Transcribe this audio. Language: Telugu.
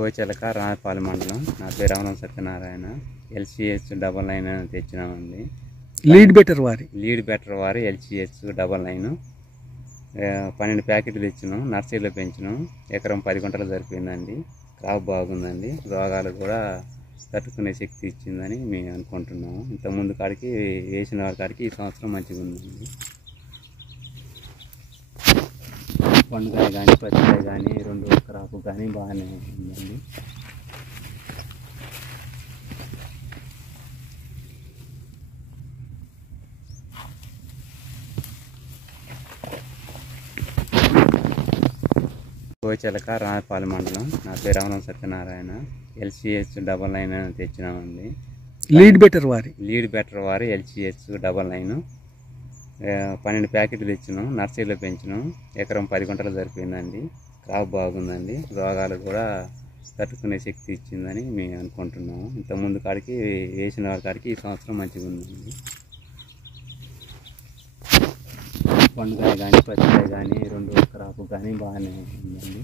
కోచెలక రాయపాలెం మండలం. నా పేరు రమణ సత్యనారాయణ. LCH99 తెచ్చినామండి. లీడ్ బెటర్ వారి LCH99 12 ప్యాకెట్లు తెచ్చినాం. నర్సరీలో పెంచినాం. ఎకరం 10 గుంటలు సరిపోయిందండి. క్రాప్ బాగుందండి. రోగాలు కూడా తట్టుకునే శక్తి ఇచ్చిందని మేము అనుకుంటున్నాము. ఇంతకుముందు కాడికి వేసిన కాడికి ఈ సంవత్సరం మంచిగా ఉందండి. పండుగ కానీ పచ్చికాయ కానీ రెండు క్రాప్ కానీ బాగానే ఉందండి. కోచెలక రాయపాలెం మండలం. నా పేరు రమణ సత్యనారాయణ. LCH99 తెచ్చినామండి. లీడ్ బెటర్ వారి LCH99 12 ప్యాకెట్లు తెచ్చినాం. నర్సరీలో పెంచినాం. ఎకరం 10 గుంటలు సరిపోయిందండి. క్రాప్ బాగుందండి. రోగాలు కూడా తట్టుకునే శక్తి ఇచ్చిందని మేము అనుకుంటున్నాము. ఇంతకుముందు కాడికి వేసిన కాడికి ఈ సంవత్సరం మంచిగా ఉందండి. పండుగ కానీ పచ్చికాయ కానీ రెండు క్రాప్ కానీ బాగానే ఉందండి.